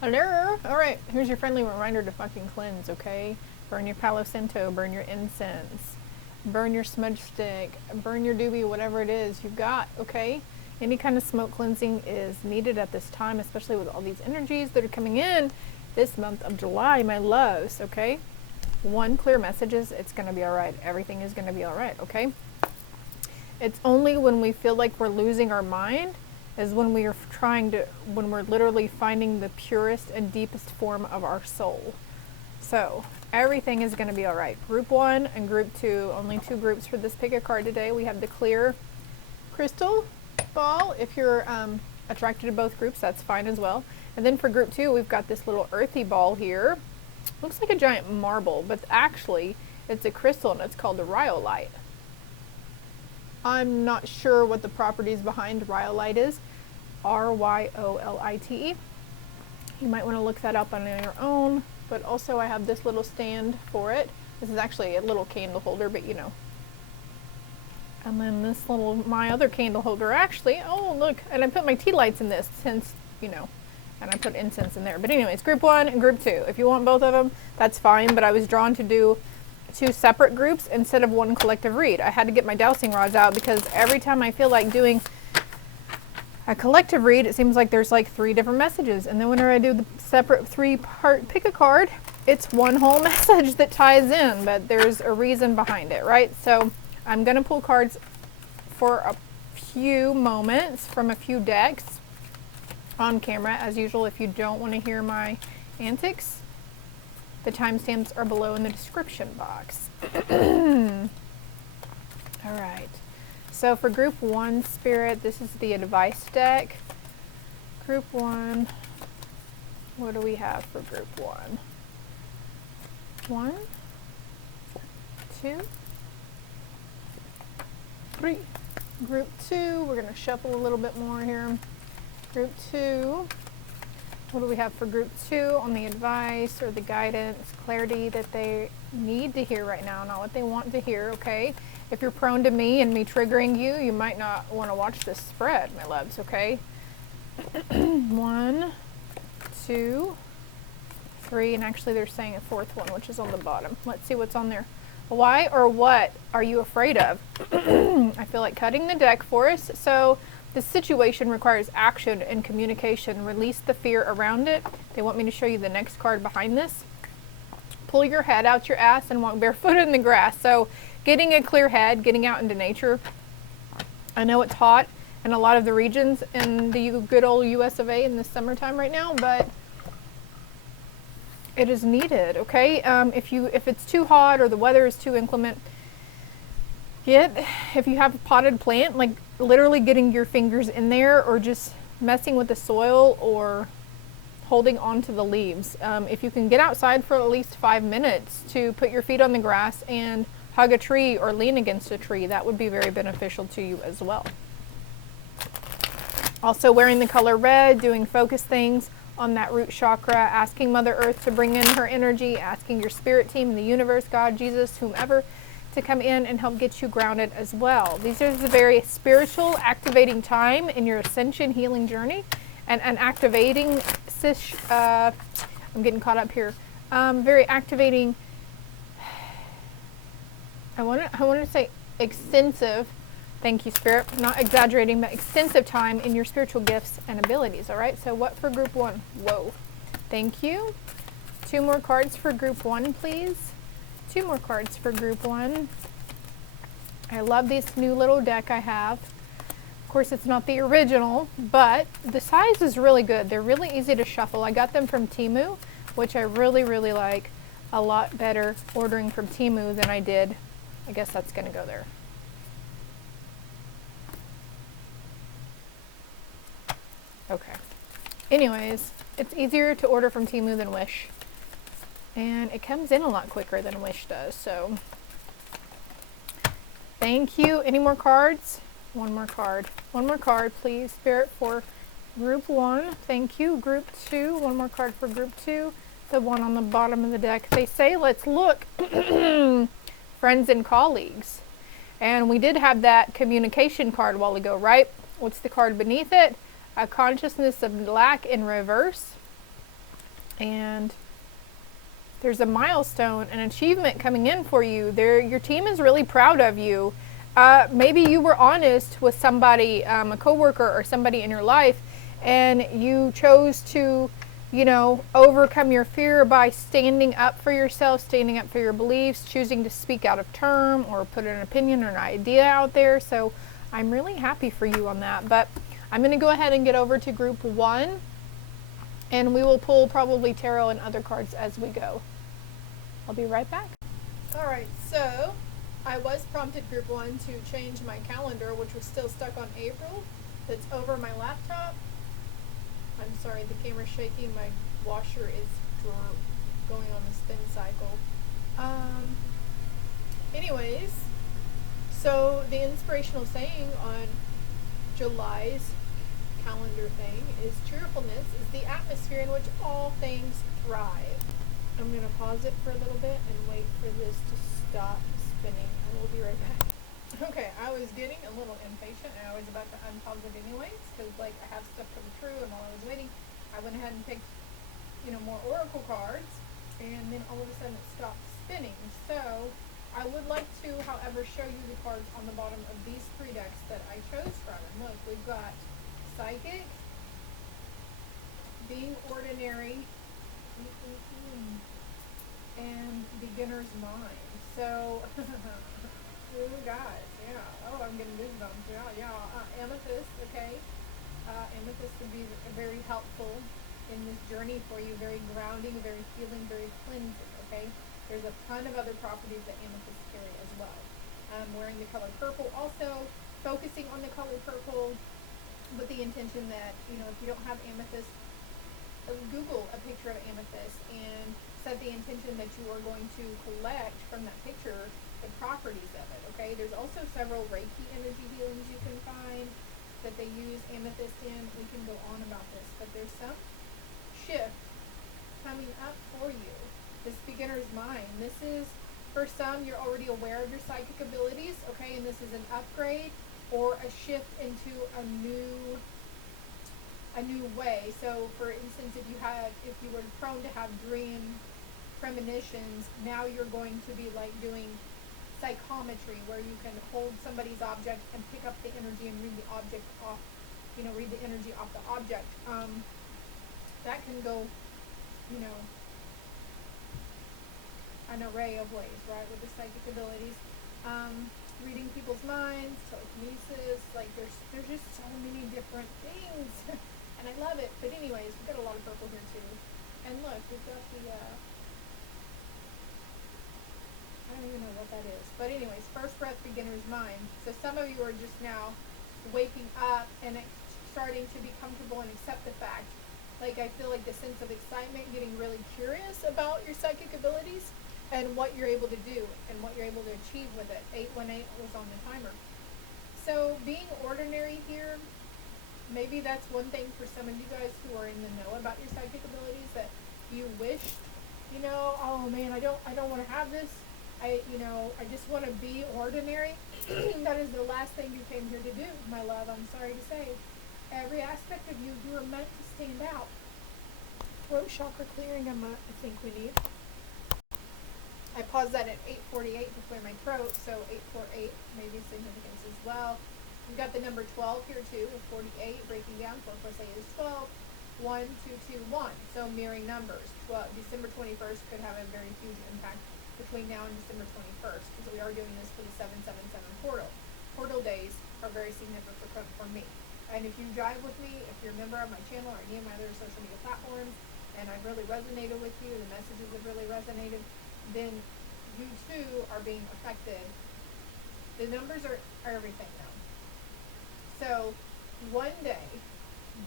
Hello. All right, here's your friendly reminder to fucking cleanse, okay? Burn your Palo Santo, burn your incense, burn your smudge stick, burn your doobie, whatever it is you've got, okay? Any kind of smoke cleansing is needed at this time, especially with all these energies that are coming in this month of July, my loves, okay? One clear message is it's going to be all right. Everything is going to be all right, okay? It's only when we feel like we're losing our mind is when we are when we're literally finding the purest and deepest form of our soul. So everything is going to be all right. Group 1 and Group 2, only 2 groups for this pick a card today. We have the clear crystal ball. If you're attracted to both groups, that's fine as well. And then for Group 2, we've got this little earthy ball here. Looks like a giant marble, but actually it's a crystal and it's called a rhyolite. I'm not sure what the properties behind rhyolite is. R-Y-O-L-I-T-E. You might want to look that up on your own, but also I have this little stand for it. This is actually a little candle holder, but you know. And then this little, my other candle holder actually, oh look, and I put my tea lights in this since, you know, and I put incense in there. But anyways, Group 1 and Group 2. If you want both of them, that's fine, but I was drawn to do 2 separate groups instead of one collective read. I had to get my dowsing rods out because every time I feel like doing a collective read, it seems like there's like 3 different messages. And then whenever I do the separate 3-part pick a card, it's one whole message that ties in, but there's a reason behind it, right? So I'm going to pull cards for a few moments from a few decks on camera, as usual. If you don't want to hear my antics, the timestamps are below in the description box. All right. So for Group 1 Spirit, this is the advice deck. Group 1, what do we have for Group 1? 1, 2, 3. Group 2, we're going to shuffle a little bit more here. Group 2. What do we have for Group 2 on the advice or the guidance, clarity that they need to hear right now, not what they want to hear, okay? If you're prone to me and me triggering you, you might not want to watch this spread, my loves, okay? 1, 2, 3, and actually they're saying a 4th one, which is on the bottom. Let's see what's on there. Why or what are you afraid of? I feel like cutting the deck for us. So the situation requires action and communication. Release the fear around it. They want me to show you the next card behind this. Pull your head out your ass and walk barefoot in the grass. So getting a clear head, getting out into nature. I know it's hot in a lot of the regions in the good old US of A in the summertime right now, but it is needed, okay? If it's too hot or the weather is too inclement, if you have a potted plant, like literally getting your fingers in there or just messing with the soil or holding on to the leaves. If you can get outside for at least 5 minutes to put your feet on the grass and hug a tree or lean against a tree, that would be very beneficial to you as well. Also wearing the color red, doing focus things on that root chakra, asking Mother Earth to bring in her energy, asking your spirit team, the universe, God, Jesus, whomever, to come in and help get you grounded as well. These are the very spiritual, activating time in your ascension healing journey, and an activating, I'm getting caught up here, very activating, I want to say extensive, thank you Spirit, not exaggerating, but extensive time in your spiritual gifts and abilities, all right? So what for Group 1? Whoa, thank you. 2 more cards for Group 1, please. 2 more cards for Group 1. I love this new little deck I have. Of course, it's not the original, but the size is really good. They're really easy to shuffle. I got them from Temu, which I really, really like. A lot better ordering from Temu than I did. I guess that's going to go there. Okay. Anyways, it's easier to order from Temu than Wish. And it comes in a lot quicker than Wish does, so thank you. Any more cards? One more card. One more card, please, Spirit, for Group 1. Thank you. Group 2. One more card for Group 2. The one on the bottom of the deck. They say, let's look. Friends and colleagues. And we did have that communication card a while ago, right? What's the card beneath it? a consciousness of lack in reverse, and there's a milestone, an achievement coming in for you. Your team is really proud of you. Maybe you were honest with somebody, a coworker or somebody in your life, and you chose to, you know, overcome your fear by standing up for yourself, standing up for your beliefs, choosing to speak out of term or put an opinion or an idea out there. So I'm really happy for you on that. But I'm going to go ahead and get over to group 1, and we will pull probably tarot and other cards as we go. I'll be right back. Alright, so I was prompted group 1 to change my calendar, which was still stuck on April. That's over my laptop. I'm sorry, the camera's shaking. My washer is going on the spin cycle. Anyways, so the inspirational saying on July's calendar thing is cheerfulness is the atmosphere in which all things thrive. I'm going to pause it for a little bit and wait for this to stop spinning. I will be right back. Okay, I was getting a little impatient and I was about to unpause it anyways because like I have stuff come through, and while I was waiting I went ahead and picked, you know, more oracle cards, and then all of a sudden it stopped spinning. So I would like to, however, show you the cards on the bottom of these 3 decks that I chose from. And look, we've got Psychic, Being Ordinary, and Beginner's Mind. So, oh guys, yeah. Oh, I'm getting goosebumps. Yeah. Amethyst, okay. Amethyst would be very helpful in this journey for you. Very grounding, very healing, very cleansing, okay. There's a ton of other properties that amethyst carry as well. I'm wearing the color purple, also focusing on the color purple with the intention that, you know, if you don't have amethyst, Google a picture of amethyst and set the intention that you are going to collect from that picture the properties of it, okay? There's also several Reiki energy healings you can find that they use amethyst in. We can go on about this, but there's some shift coming up for you. This Beginner's Mind. This is, for some, you're already aware of your psychic abilities, okay, and this is an upgrade or a shift into a new way. So, for instance, if you were prone to have dream premonitions, now you're going to be like doing psychometry, where you can hold somebody's object and pick up the energy and read the object off, you know, read the energy off the object. That can go, you know, an array of ways, right, with the psychic abilities. Reading people's minds, telekinesis, like there's just so many different things. And I love it. But anyways, we've got a lot of purple here too. And look, we've got the I don't even know what that is. But anyways, first breath, Beginner's Mind. So some of you are just now waking up and starting to be comfortable and accept the fact. Like, I feel like the sense of excitement, getting really curious about your psychic abilities and what you're able to do and what you're able to achieve with it. 818 was on the timer. So being ordinary here, maybe that's one thing for some of you guys who are in the know about your psychic abilities, that you wished, you know, oh man, I don't want to have this. I just want to be ordinary. That is the last thing you came here to do, my love. I'm sorry to say. Every aspect of you are meant to stand out. Throat chakra clearing, I think we need. I paused that at 8:48 to clear my throat, so 848 may be significance as well. We've got the number 12 here too, with 48 breaking down. 4 plus 8 is 12. 1, 2, 2, 1. So mirroring numbers. December 21st could have a very huge impact between now and December 21st, because we are doing this for the 777 portal. Portal days are very significant for me. And if you jive with me, if you're a member of my channel or any of my other social media platforms, and I've really resonated with you, the messages have really resonated, then you too are being affected. The numbers are everything now. So one day,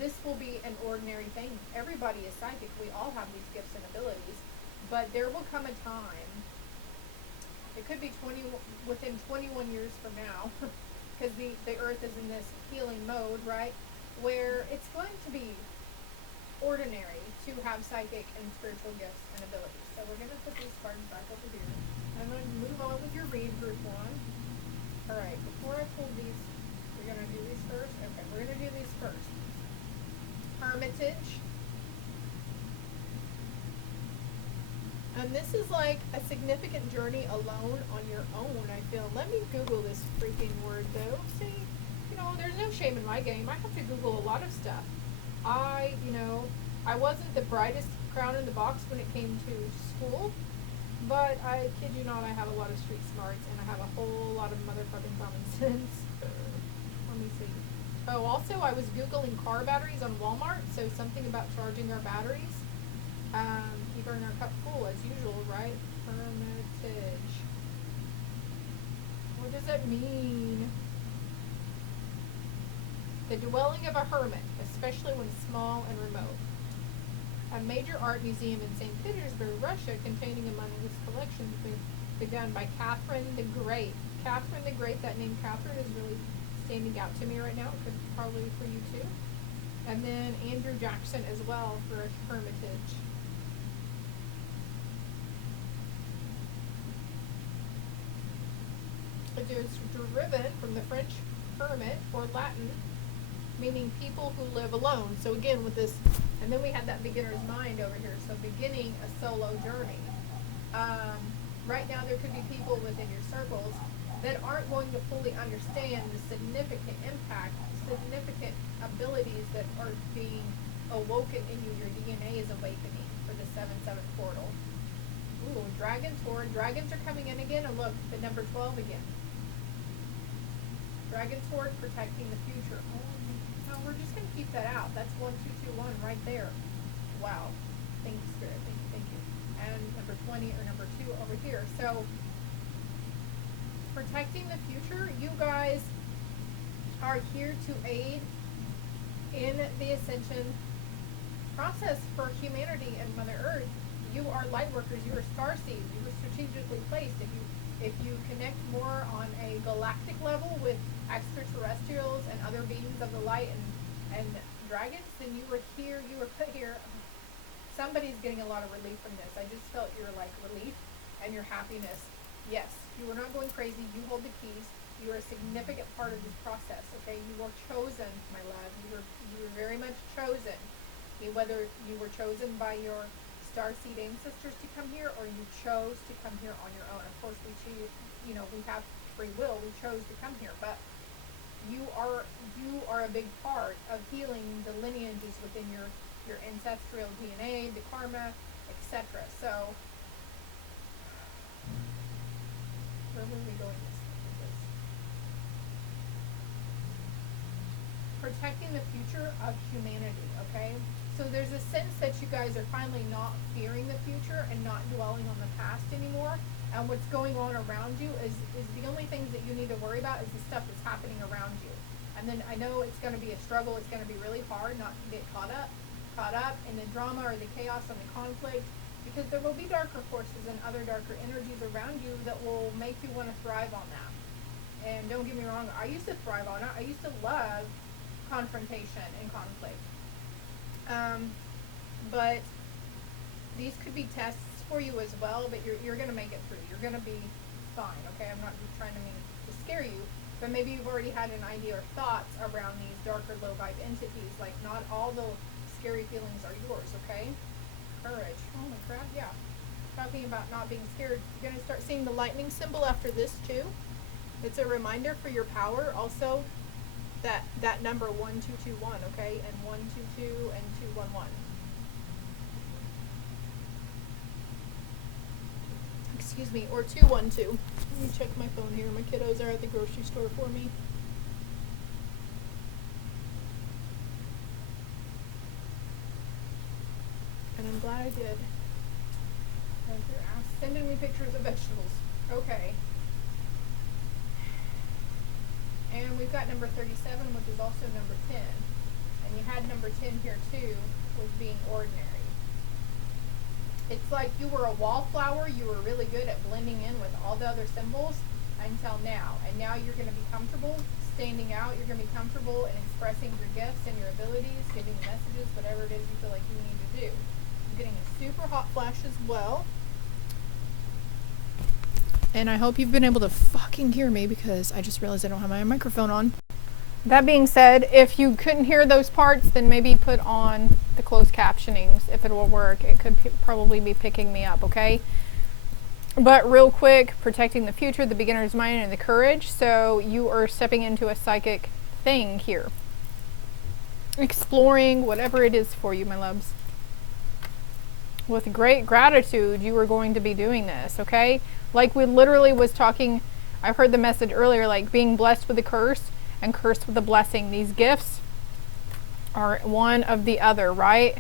this will be an ordinary thing. Everybody is psychic. We all have these gifts and abilities. But there will come a time, it could be within 21 years from now, because the earth is in this healing mode, right, where it's going to be ordinary to have psychic and spiritual gifts and abilities. So we're going to put these cards back over here. I'm going to move on with your read, group 1. Alright, before I pull these, we're going to do these first? Okay, we're going to do these first. hermitage. And this is like a significant journey alone on your own, I feel. Let me Google this freaking word though. See, you know, there's no shame in my game. I have to Google a lot of stuff. I wasn't the brightest crown in the box when it came to school, but I kid you not, I have a lot of street smarts and I have a whole lot of motherfucking common sense. Let me see. Oh, also I was Googling car batteries on Walmart, so something about charging our batteries. Keeping our cup full as usual, right? Hermitage. What does that mean? The dwelling of a hermit, especially when small and remote. A major art museum in St. Petersburg, Russia, containing among its collections begun by Catherine the Great. Catherine the Great, that name Catherine is really standing out to me right now. It could probably for you too. And then Andrew Jackson as well for a hermitage. It is deriven from the French hermit, or Latin, meaning people who live alone. So again, with this, and then we had that beginner's mind over here. So beginning a solo journey. Right now there could be people within your circles that aren't going to fully understand the significant impact, significant abilities that are being awoken in you. Your DNA is awakening for the 7/7 portal. Ooh, Dragon's Horde. Dragons are coming in again, and look, the number 12 again. Dragon's Horde, protecting the future. Oh, no, we're just going to keep that out. That's 1221 right there. Wow. Thank you, Spirit. Thank you. And number 20 or number 2 over here. So, protecting the future, you guys are here to aid in the ascension process for humanity and Mother Earth. You are Lightworkers. You are Starseed. You are strategically placed. If you connect more on a galactic level with extraterrestrials and other beings of the light and dragons, then you were here, you were put here. Somebody's getting a lot of relief from this. I just felt your relief and your happiness. Yes, you were not going crazy. You hold the keys. You are a significant part of this process, okay? You were chosen, my love. You were very much chosen. Whether you were chosen by your Starseed ancestors to come here, or you chose to come here on your own. Of course, we choose, we have free will. We chose to come here, but you are a big part of healing the lineages within your ancestral DNA, the karma, etc. So, where were we going with this? Protecting the future of humanity, okay? So there's a sense that you guys are finally not fearing the future and not dwelling on the past anymore. And what's going on around you is the only things that you need to worry about is the stuff that's happening around you. And then I know it's going to be a struggle. It's going to be really hard not to get caught up in the drama or the chaos and the conflict, because there will be darker forces and other darker energies around you that will make you want to thrive on that. And don't get me wrong, I used to thrive on it. I used to love confrontation and conflict. But these could be tests for you as well, but you're going to make it through. You're going to be fine, okay? I'm not trying to mean to scare you, but maybe you've already had an idea or thoughts around these darker, low-vibe entities. Like, not all the scary feelings are yours, okay? Courage. Oh my crap, yeah. Talking about not being scared. You're going to start seeing the lightning symbol after this, too. It's a reminder for your power. Also, that number 1221, okay, and 122 and 211. Excuse me, or 212. Let me check my phone here. My kiddos are at the grocery store for me. And I'm glad I did. Sending me pictures of vegetables. Okay. And we've got number 37, which is also number 10. And you had number 10 here too, was being ordinary. It's like you were a wallflower. You were really good at blending in with all the other symbols until now. And now you're going to be comfortable standing out. You're going to be comfortable in expressing your gifts and your abilities, giving messages, whatever it is you feel like you need to do. I'm getting a super hot flash as well. And I hope you've been able to fucking hear me, because I just realized I don't have my microphone on. That being said, if you couldn't hear those parts, then maybe put on the closed captionings if it will work. It could probably be picking me up, okay? But real quick, protecting the future, the beginner's mind, and the courage. So you are stepping into a psychic thing here. Exploring whatever it is for you, my loves. With great gratitude, you are going to be doing this, okay? Like we literally was talking, I heard the message earlier, like being blessed with a curse and cursed with a blessing. These gifts are one of the other, right?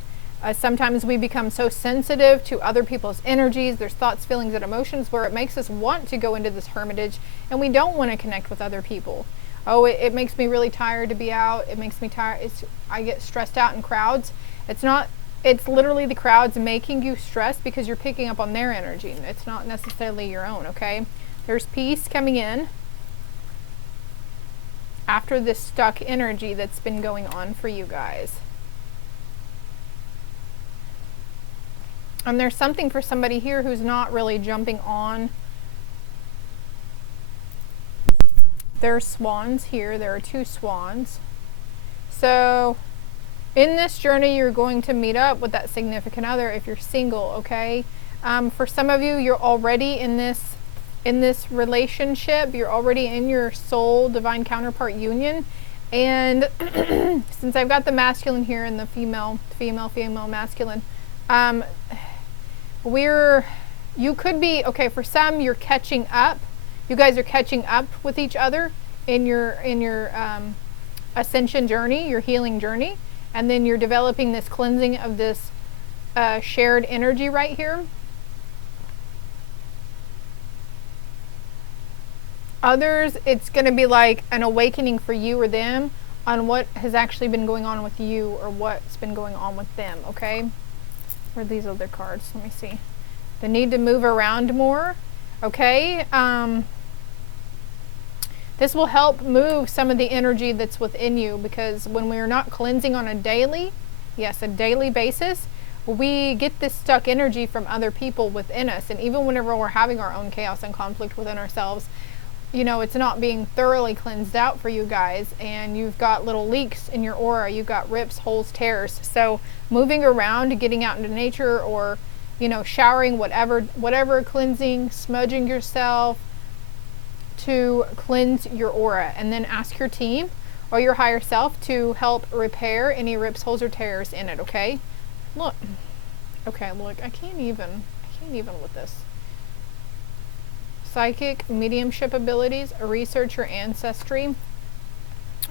Sometimes we become so sensitive to other people's energies, their thoughts, feelings, and emotions, where it makes us want to go into this hermitage and we don't want to connect with other people. Oh, it makes me really tired to be out. It makes me tired. I get stressed out in crowds. It's literally the crowds making you stressed because you're picking up on their energy. It's not necessarily your own, okay? There's peace coming in after this stuck energy that's been going on for you guys. And there's something for somebody here who's not really jumping on. There's swans here. There are 2 swans. So in this journey, you're going to meet up with that significant other if you're single, okay? For some of you, you're already in this relationship. You're already in your soul divine counterpart union. And since I've got the masculine here and the female masculine, you could be, okay, for some you're catching up. You guys are catching up with each other in your ascension journey, your healing journey, and then you're developing this cleansing of this shared energy right here. Others, it's going to be like an awakening for you or them on what has actually been going on with you or what's been going on with them, okay? Where are these other cards? Let me see. The need to move around more, okay? This will help move some of the energy that's within you, because when we're not cleansing on a daily basis, we get this stuck energy from other people within us. And even whenever we're having our own chaos and conflict within ourselves, you know, it's not being thoroughly cleansed out for you guys, and you've got little leaks in your aura. You've got rips, holes, tears. So moving around, getting out into nature, or, you know, showering, whatever cleansing, smudging yourself to cleanse your aura, and then ask your team or your higher self to help repair any rips, holes, or tears in it, okay? Look. Okay, look, I can't even with this. Psychic mediumship abilities, research your ancestry.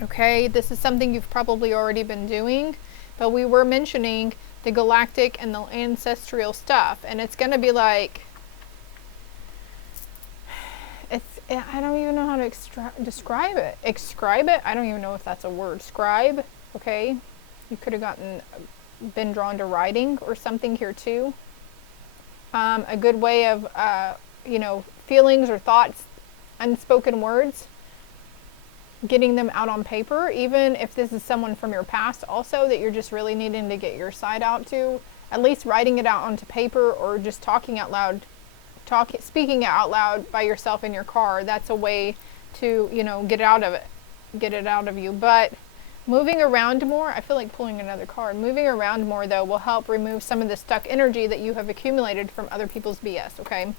Okay, this is something you've probably already been doing, but we were mentioning the galactic and the ancestral stuff, and it's going to be like, I don't even know how to describe it. Describe it? I don't even know if that's a word. Scribe, okay? You could have been drawn to writing or something here too. A good way of, you know, feelings or thoughts, unspoken words, getting them out on paper, even if this is someone from your past also that you're just really needing to get your side out to, at least writing it out onto paper, or just talking out loud, speaking it out loud by yourself in your car. That's a way to, you know, get it out of you. But moving around more, I feel like pulling another card. Moving around more, though, will help remove some of the stuck energy that you have accumulated from other people's BS, okay?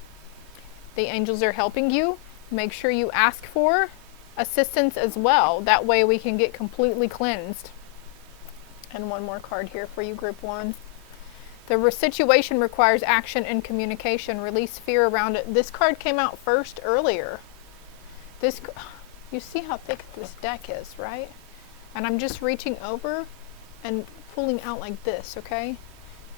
The angels are helping you. Make sure you ask for assistance as well. That way we can get completely cleansed. And one more card here for you, group 1. The situation requires action and communication. Release fear around it. This card came out first earlier. You see how thick this deck is, right? And I'm just reaching over and pulling out like this, okay?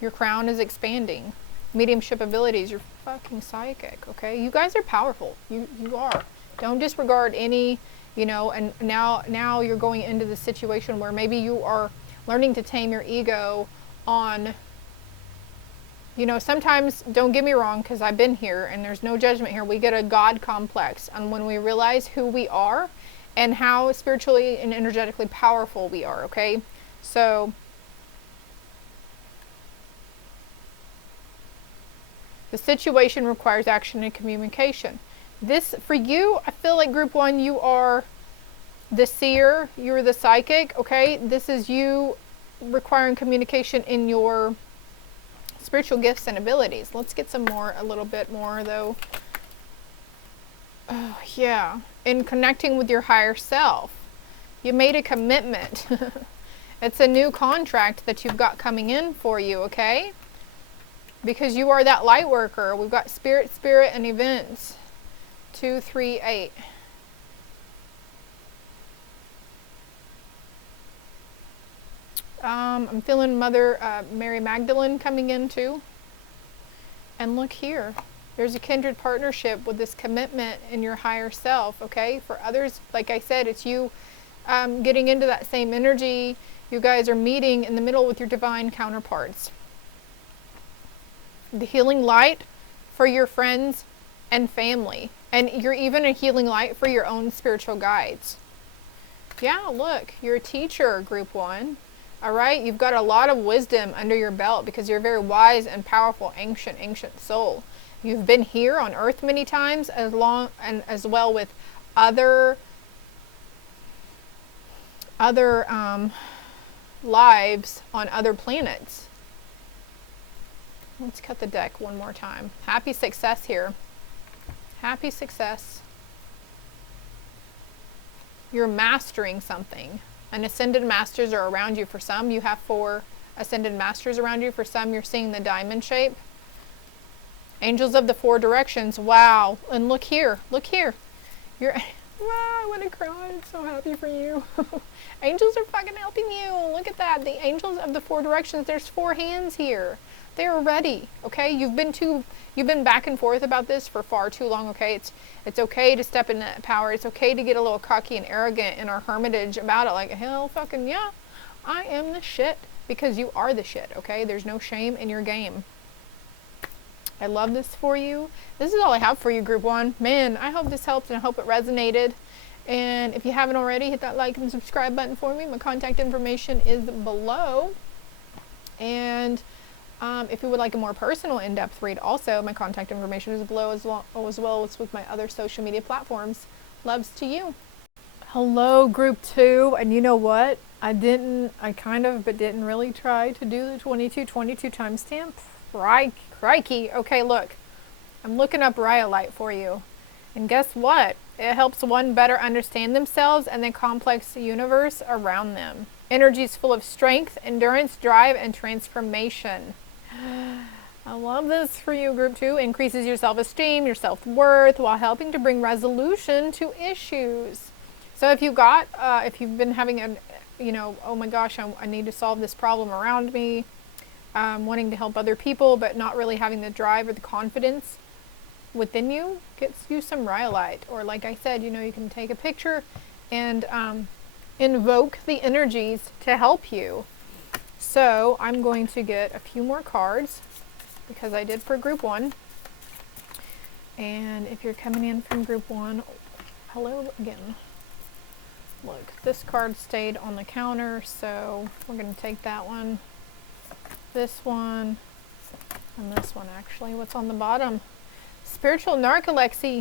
Your crown is expanding. Mediumship abilities, you're fucking psychic, okay? You guys are powerful. You are. Don't disregard any, you know, and now you're going into the situation where maybe you are learning to tame your ego on, you know, sometimes, don't get me wrong, because I've been here and there's no judgment here, we get a God complex. And when we realize who we are and how spiritually and energetically powerful we are, okay? So the situation requires action and communication. This, for you, I feel like group 1, you are the seer, you're the psychic, okay? This is you requiring communication in your spiritual gifts and abilities. Let's get some more, a little bit more though. Oh, yeah. In connecting with your higher self. You made a commitment. It's a new contract that you've got coming in for you, okay? Because you are that light worker. We've got spirit, spirit, and events. 2, 3, 8. I'm feeling Mother Mary Magdalene coming in too. And look here. There's a kindred partnership with this commitment in your higher self, okay? For others, like I said, it's you getting into that same energy. You guys are meeting in the middle with your divine counterparts. The healing light for your friends and family. And you're even a healing light for your own spiritual guides. Yeah, look, you're a teacher, group 1. All right, you've got a lot of wisdom under your belt because you're a very wise and powerful, ancient soul. You've been here on Earth many times, as well with other lives on other planets. Let's cut the deck one more time. Happy success here. Happy success. You're mastering something. And ascended masters are around you. For some, you have 4 ascended masters around you. For some, you're seeing the diamond shape. Angels of the 4 directions. Wow. And look here. Look here. You're... Wow, I want to cry. I'm so happy for you. Angels are fucking helping you. Look at that. The angels of the 4 directions. There's 4 hands here. They're ready. Okay? You've been back and forth about this for far too long. Okay? It's okay to step in that power. It's okay to get a little cocky and arrogant in our hermitage about it. Like, hell fucking yeah. I am the shit. Because you are the shit. Okay? There's no shame in your game. I love this for you. This is all I have for you, group 1. Man, I hope this helped and I hope it resonated. And if you haven't already, hit that like and subscribe button for me. My contact information is below. And if you would like a more personal, in-depth read, also, my contact information is below as well as with my other social media platforms. Loves to you. Hello, group 2. And you know what? I kind of, but didn't really try to do the 2222 timestamp. Crikey. Okay, look. I'm looking up rhyolite for you. And guess what? It helps one better understand themselves and the complex universe around them. Energies full of strength, endurance, drive, and transformation. I love this for you, group 2. Increases your self-esteem, your self-worth, while helping to bring resolution to issues. So if you've been having oh my gosh, I need to solve this problem around me, wanting to help other people, but not really having the drive or the confidence within you, gets you some rhyolite. Or like I said, you can take a picture and invoke the energies to help you. So I'm going to get a few more cards because I did for group 1. And if you're coming in from group 1, hello again. Look, this card stayed on the counter, so we're going to take that one, this one, and this one actually. What's on the bottom? Spiritual narcolepsy.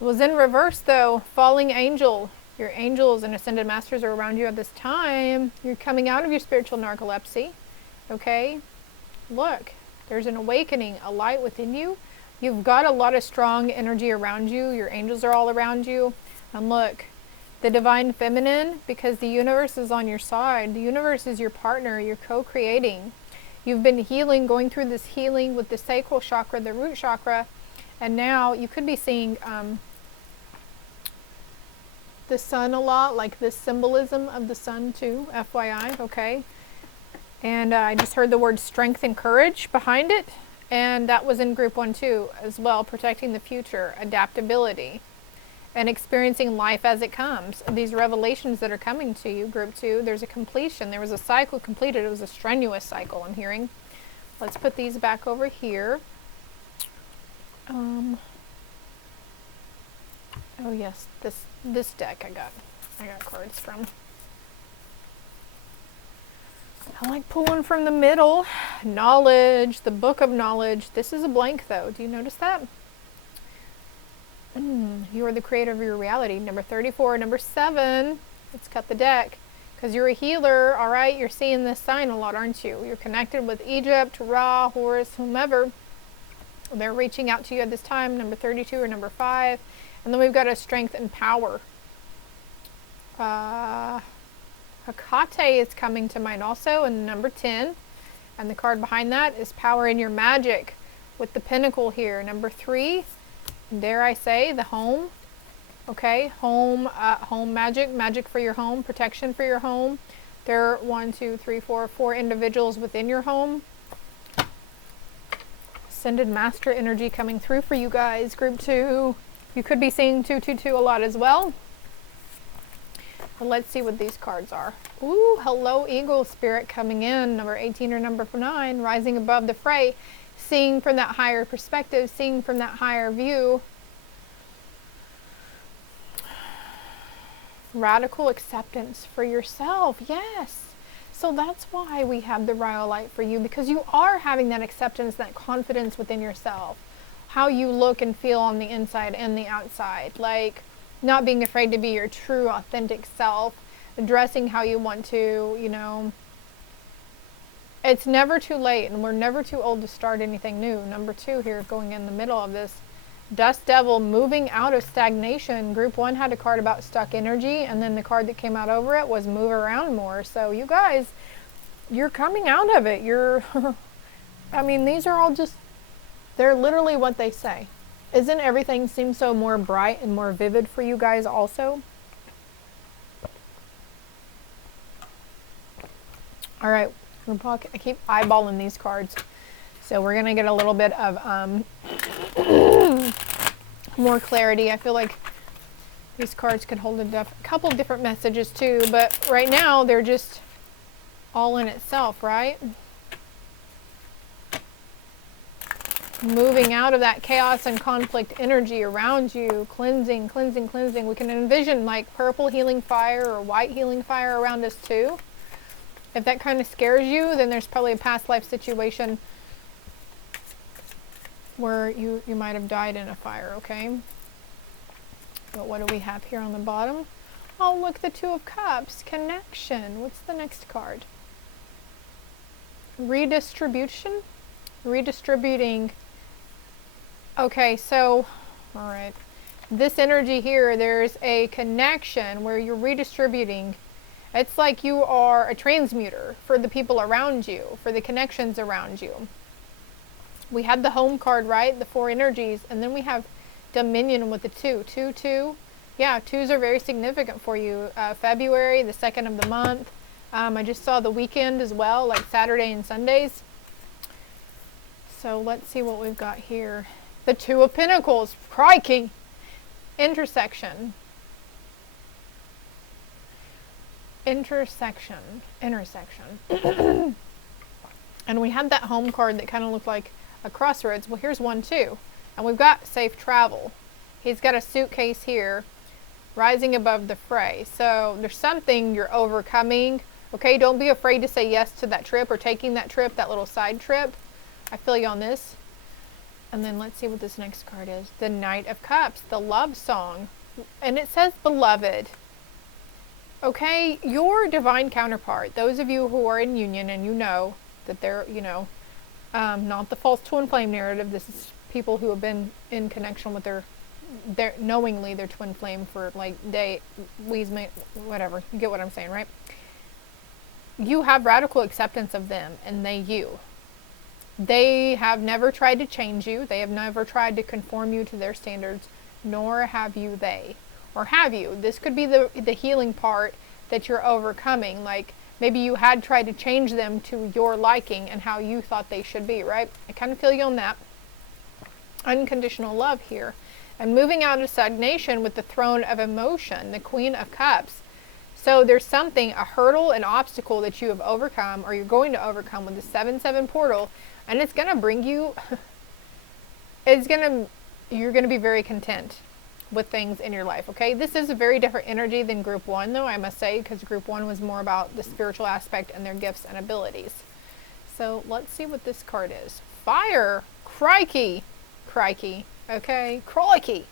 It was in reverse though. Falling angel. Your angels and ascended masters are around you at this time. You're coming out of your spiritual narcolepsy. Okay? Look, there's an awakening, a light within you. You've got a lot of strong energy around you. Your angels are all around you. And look, the divine feminine, because the universe is on your side. The universe is your partner. You're co-creating. You've been healing, going through this healing with the sacral chakra, the root chakra. And now you could be seeing the sun a lot, like this symbolism of the sun too, FYI, okay? And I just heard the word strength and courage behind it. And that was in group 1 too, as well, protecting the future, adaptability, and experiencing life as it comes. These revelations that are coming to you, group 2, there's a completion. There was a cycle completed. It was a strenuous cycle, I'm hearing. Let's put these back over here. Oh yes, this deck I got cards from. I like pulling from the middle. Knowledge, the book of knowledge. This is a blank though. Do you notice that? You are the creator of your reality. Number 34, number 7. Let's cut the deck. Because you're a healer, all right? You're seeing this sign a lot, aren't you? You're connected with Egypt, Ra, Horus, whomever. They're reaching out to you at this time, number 32 or number 5. And then we've got a strength and power. Hecate is coming to mind also, and number 10. And the card behind that is power in your magic with the pinnacle here. Number 3, dare I say, the home. Okay, home magic, magic for your home, protection for your home. There are 4 individuals within your home. Ascended Master energy coming through for you guys, group 2. You could be seeing 222 a lot as well. But let's see what these cards are. Ooh, hello Eagle Spirit coming in, number 18 or number 9, rising above the fray, seeing from that higher perspective, seeing from that higher view. Radical acceptance for yourself, yes. So that's why we have the Rhyolite for you, because you are having that acceptance, that confidence within yourself. How you look and feel on the inside and the outside. Like, not being afraid to be your true, authentic self. Dressing how you want to, you know. It's never too late, and we're never too old to start anything new. Number 2 here, going in the middle of this. Dust Devil, moving out of stagnation. Group 1 had a card about stuck energy, and then the card that came out over it was move around more. So you guys, you're coming out of it. You're, I mean, these are all just, they're literally what they say. Isn't everything seem so more bright and more vivid for you guys also? All right, I keep eyeballing these cards. So we're going to get a little bit of more clarity. I feel like these cards could hold a couple different messages too, but right now they're just all in itself, right? Moving out of that chaos and conflict energy around you, cleansing, cleansing, cleansing. We can envision like purple healing fire or white healing fire around us too. If that kind of scares you, then there's probably a past life situation where you might have died in a fire, okay? But what do we have here on the bottom? Oh, look, the 2 of Cups, connection. What's the next card? Redistribution? Redistributing. Okay, so, all right. This energy here, there's a connection where you're redistributing. It's like you are a transmuter for the people around you, for the connections around you. We had the home card, right? The 4 energies. And then we have Dominion with the 2. 2, 2. Yeah, 2s are very significant for you. February, the 2nd of the month. I just saw the weekend as well, like Saturday and Sundays. So let's see what we've got here. The 2 of Pentacles. Crikey. Intersection. Intersection. And we had that home card that kind of looked like a crossroads. Well, here's one too. And we've got safe travel. He's got a suitcase here, rising above the fray. So there's something you're overcoming. Okay, don't be afraid to say yes to that trip or taking that trip, that little side trip. I feel you on this. And then let's see what this next card is. The Knight of Cups, the love song. And it says beloved. Okay, your divine counterpart, those of you who are in union and you know that they're, you know, not the false twin flame narrative. This is people who have been in connection with their knowingly their twin flame for like whatever. You get what I'm saying, right? You have radical acceptance of them and they you. They have never tried to change you. They have never tried to conform you to their standards, nor have you they. Or have you? This could be the healing part that you're overcoming. Like, maybe you had tried to change them to your liking and how you thought they should be, right? I kind of feel you on that. Unconditional love here. And moving out of stagnation with the Throne of Emotion, the Queen of Cups. So there's something, a hurdle, an obstacle that you have overcome or you're going to overcome with the 7-7 portal. And it's going to bring you, you're going to be very content with things in your life, okay? This is a very different energy than Group 1, though, I must say, because Group 1 was more about the spiritual aspect and their gifts and abilities. So let's see what this card is. Fire! Crikey! Crikey. Okay? Crikey!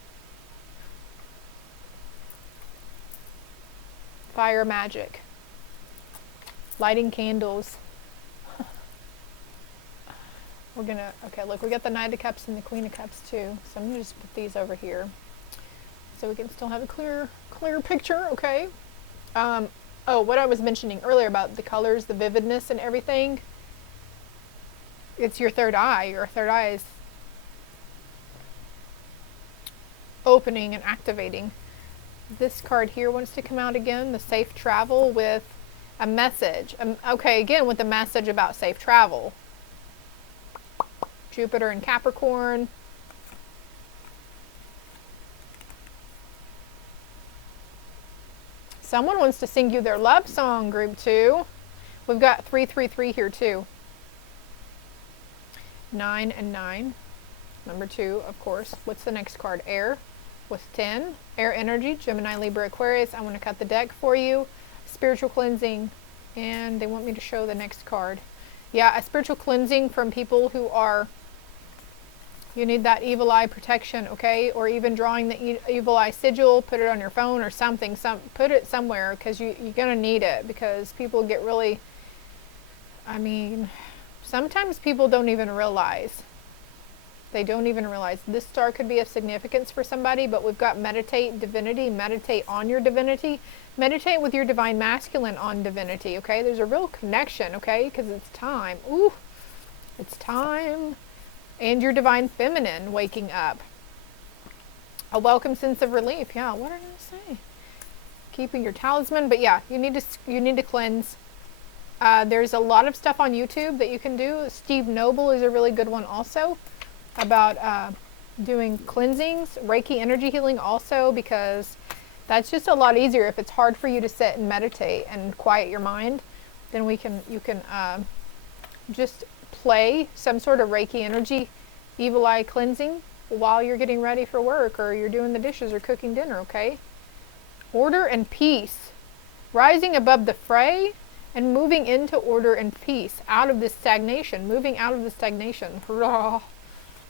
fire magic. Lighting candles. We're gonna, okay, look, we got the Knight of Cups and the Queen of Cups too. So I'm gonna just put these over here so we can still have a clear picture, okay? Oh, what I was mentioning earlier about the colors, the vividness and everything. It's your third eye. Your third eye is opening and activating. This card here wants to come out again, the safe travel with a message. Okay, again with the message about safe travel. Jupiter and Capricorn. Someone wants to sing you their love song, group 2. We've got 333 here too. 9 and 9. Number 2, of course. What's the next card? Air with 10. Air energy, Gemini, Libra, Aquarius. I want to cut the deck for you. Spiritual cleansing. And they want me to show the next card. Yeah, a spiritual cleansing from people who are, you need that evil eye protection, okay? Or even drawing the evil eye sigil, put it on your phone or something. Put it somewhere because you're going to need it, because people get really, I mean, sometimes people don't even realize. They don't even realize. This star could be of significance for somebody, but we've got meditate divinity, meditate on your divinity, meditate with your divine masculine on divinity, okay? There's a real connection, okay? Because it's time. Ooh, it's time. And your divine feminine waking up. A welcome sense of relief. Yeah, what did I say? Keeping your talisman, but yeah, you need to cleanse. There's a lot of stuff on YouTube that you can do. Steve Noble is a really good one also about doing cleansings. Reiki energy healing also, because that's just a lot easier. If it's hard for you to sit and meditate and quiet your mind, then you can just play some sort of Reiki energy evil eye cleansing while you're getting ready for work or you're doing the dishes or cooking dinner, okay? Order and peace. Rising above the fray and moving into order and peace, out of this stagnation, moving out of the stagnation. Hurrah.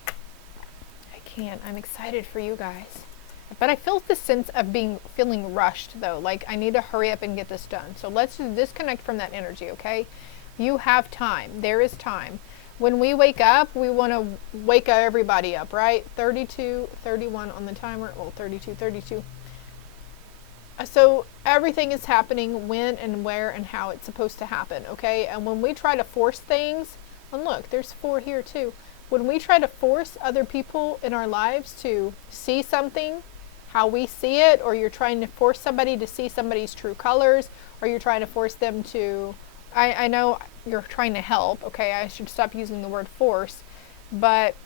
I can't. I'm excited for you guys. But I feel this sense of feeling rushed though, like I need to hurry up and get this done. So let's just disconnect from that energy, okay? You have time. There is time. When we wake up, we want to wake everybody up, right? 32, 31 on the timer. Well, 32, 32. So everything is happening when and where and how it's supposed to happen, okay? And when we try to force things, and look, there's 4 here too. When we try to force other people in our lives to see something how we see it, or you're trying to force somebody to see somebody's true colors, or you're trying to force them to, I know you're trying to help, okay, I should stop using the word force, but,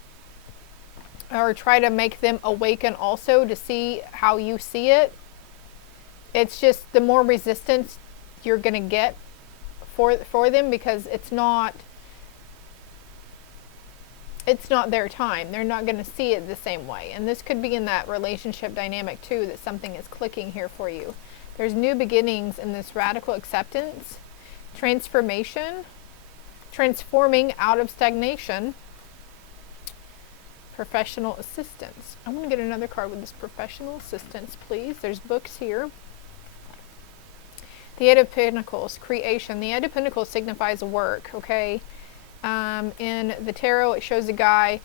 or try to make them awaken also to see how you see it. It's just the more resistance you're going to get for them, because it's not their time. They're not going to see it the same way. And this could be in that relationship dynamic too, that something is clicking here for you. There's new beginnings in this radical acceptance, transformation, transforming out of stagnation, professional assistance. I'm going to get another card with this professional assistance, please. There's books here. The Eight of Pentacles, creation. The Eight of Pentacles signifies work, okay? In the tarot, it shows a guy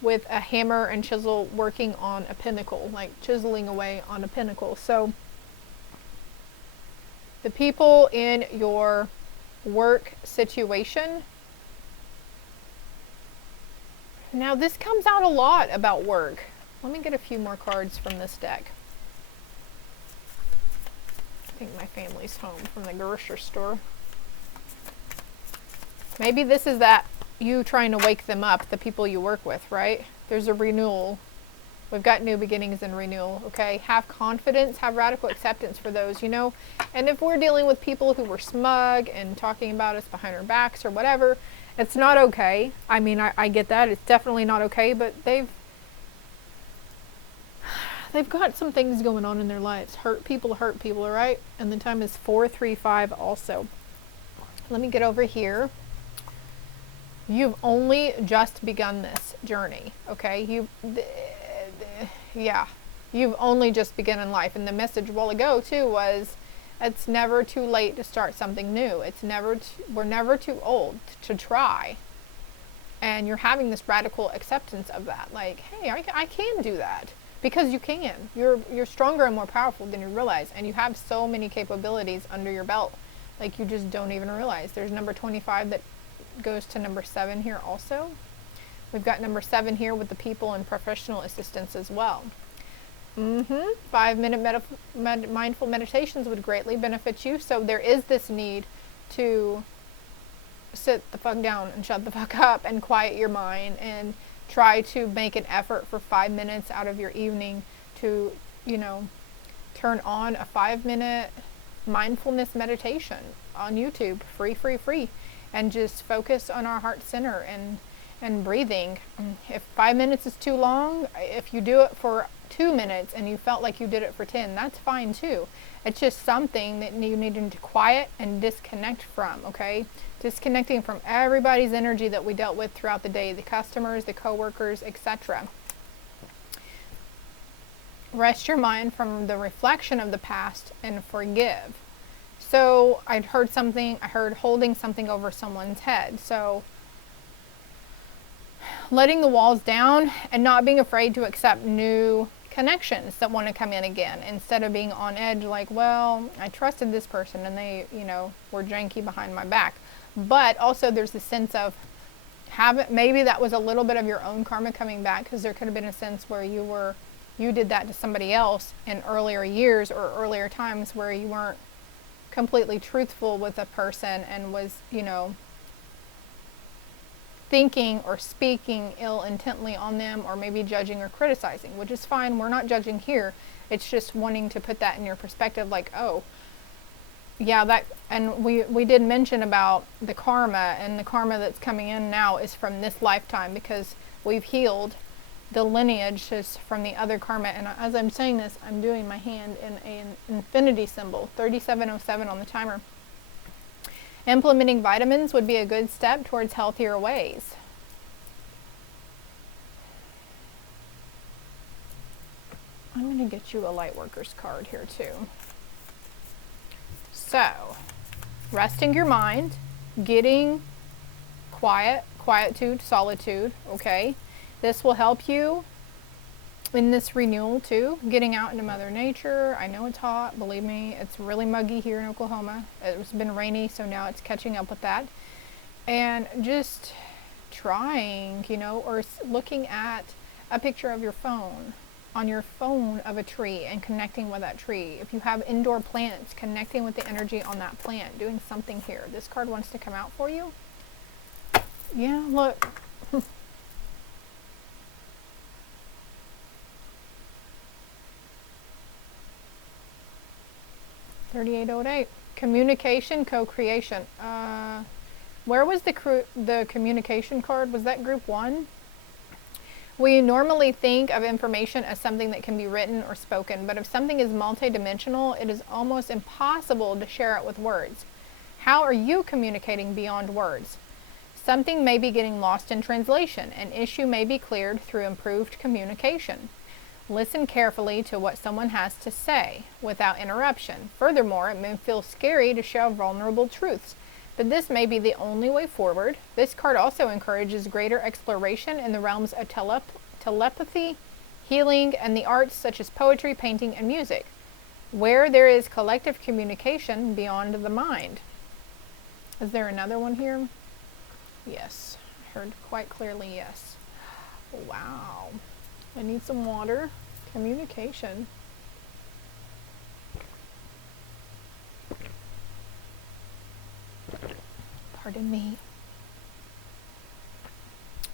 with a hammer and chisel working on a pinnacle, like chiseling away on a pinnacle. So the people in your work situation. Now this comes out a lot about work. Let me get a few more cards from this deck. I think my family's home from the grocery store. Maybe this is that you trying to wake them up, the people you work with, right? There's a renewal. We've got new beginnings and renewal, okay? Have confidence, have radical acceptance for those, you know? And if we're dealing with people who were smug and talking about us behind our backs or whatever, it's not okay. I mean, I get that. It's definitely not okay, but they've got some things going on in their lives. Hurt people, all right? And the time is 4:35 also. Let me get over here. You've only just begun this journey, okay? You've only just begun in life. And the message a while ago too was It's never too late to start something new. We're never too old to try. And you're having this radical acceptance of that. Like, hey, I can do that. Because you can. You're stronger and more powerful than you realize. And you have so many capabilities under your belt. Like, you just don't even realize. There's number 25 that goes to number 7 here also. We've got number 7 here with the people and professional assistance as well. 5-minute mindful meditations would greatly benefit you. So there is this need to sit the fuck down and shut the fuck up and quiet your mind and try to make an effort for 5 minutes out of your evening to, you know, turn on a 5-minute mindfulness meditation on YouTube, free, and just focus on our heart center and breathing. If 5 minutes is too long, if you do it for 2 minutes and you felt like you did it for 10, that's fine too. It's just something that you need to quiet and disconnect from, okay? Disconnecting from everybody's energy that we dealt with throughout the day, the customers, the co-workers, etc. Rest your mind from the reflection of the past and forgive. So I heard holding something over someone's head. So letting the walls down and not being afraid to accept new connections that want to come in again, instead of being on edge like, well, I trusted this person and they, you know, were janky behind my back. But also there's the sense of maybe that was a little bit of your own karma coming back, because there could have been a sense where you did that to somebody else in earlier years or earlier times where you weren't completely truthful with a person and was, you know, thinking or speaking ill intently on them, or maybe judging or criticizing, which is fine. We're not judging here. It's just wanting to put that in your perspective, like, oh, yeah, that, and we did mention about the karma, and the karma that's coming in now is from this lifetime, because we've healed the lineages from the other karma. And as I'm saying this, I'm doing my hand in an infinity symbol, 3707 on the timer. Implementing vitamins would be a good step towards healthier ways. I'm going to get you a Lightworker's card here too. So, resting your mind, getting quietude, solitude, okay? This will help you in this renewal too, getting out into Mother Nature. I know it's hot, believe me, it's really muggy here in Oklahoma. It's been rainy, so now it's catching up with that. And just trying, you know, or looking at a picture of your phone, on your phone, of a tree and connecting with that tree. If you have indoor plants, connecting with the energy on that plant, doing something here. This card wants to come out for you. Yeah, look. 3808. Communication, co-creation. Where was the communication card? Was that group 1? We normally think of information as something that can be written or spoken, but if something is multidimensional, it is almost impossible to share it with words. How are you communicating beyond words? Something may be getting lost in translation. An issue may be cleared through improved communication. Listen carefully to what someone has to say without interruption. Furthermore, it may feel scary to share vulnerable truths, but this may be the only way forward. This card also encourages greater exploration in the realms of telepathy, healing, and the arts such as poetry, painting, and music, where there is collective communication beyond the mind. Is there another one here? Yes, I heard quite clearly yes. Wow. I need some water. Communication. Pardon me.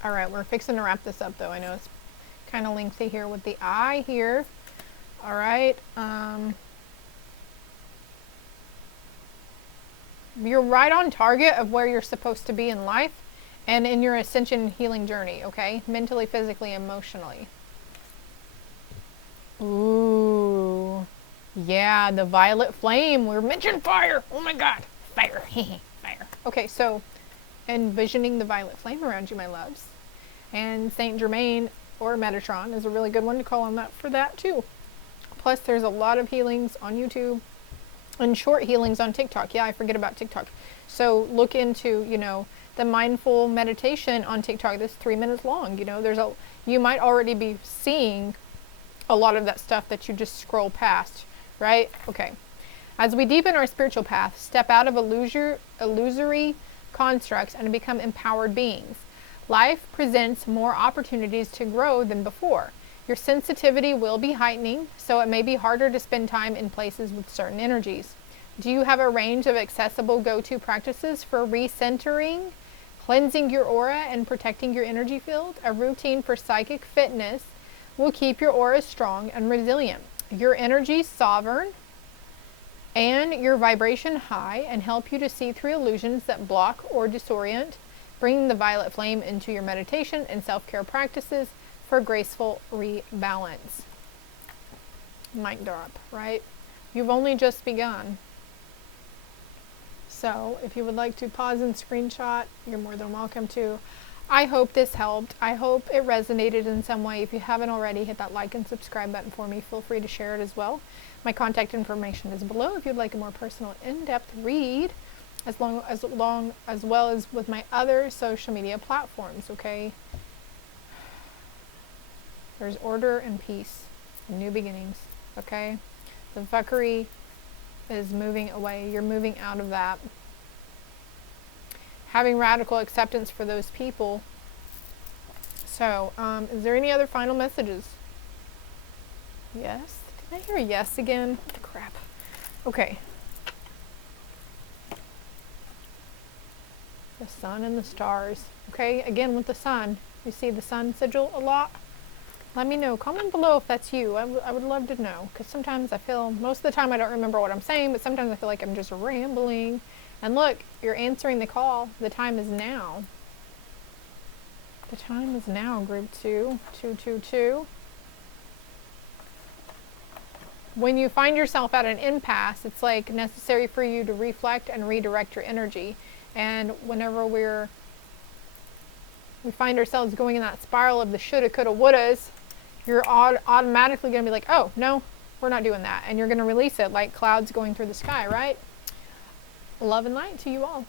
All right, we're fixing to wrap this up though. I know it's kind of lengthy here with the eye here. All right. You're right on target of where you're supposed to be in life and in your ascension healing journey, okay? Mentally, physically, emotionally. Ooh, yeah, the violet flame. We mentioned fire. Oh my God, fire, fire. Okay, so envisioning the violet flame around you, my loves. And Saint Germain or Metatron is a really good one to call on that for that too. Plus, there's a lot of healings on YouTube And short healings on TikTok. Yeah, I forget about TikTok. So look into, you know, the mindful meditation on TikTok that's 3 minutes long. You know, you might already be seeing a lot of that stuff that you just scroll past, right? Okay. As we deepen our spiritual path, step out of illusory constructs and become empowered beings. Life presents more opportunities to grow than before. Your sensitivity will be heightening, so it may be harder to spend time in places with certain energies. Do you have a range of accessible go-to practices for recentering, cleansing your aura, and protecting your energy field? A routine for psychic fitness will keep your aura strong and resilient, your energy sovereign, and your vibration high, and help you to see through illusions that block or disorient. Bring the violet flame into your meditation and self-care practices for graceful rebalance. Mic drop, right? You've only just begun. So if you would like to pause and screenshot, you're more than welcome to. I hope this helped. I hope it resonated in some way. If you haven't already, hit that like and subscribe button for me. Feel free to share it as well. My contact information is below if you'd like a more personal, in-depth read, as well as with my other social media platforms, okay? There's order and peace and new beginnings, okay? The fuckery is moving away. You're moving out of that. Having radical acceptance for those people. So, is there any other final messages? Yes? Did I hear a yes again? Crap. Okay. The sun and the stars. Okay, again with the sun. You see the sun sigil a lot? Let me know. Comment below if that's you. I would love to know. Because sometimes I feel, most of the time I don't remember what I'm saying, but sometimes I feel like I'm just rambling. And look, you're answering the call. The time is now. The time is now, group 2. 222. When you find yourself at an impasse, it's like necessary for you to reflect and redirect your energy. And whenever we find ourselves going in that spiral of the shoulda, coulda, wouldas, you're automatically going to be like, oh, no, we're not doing that. And you're going to release it like clouds going through the sky, right? Love and light to you all.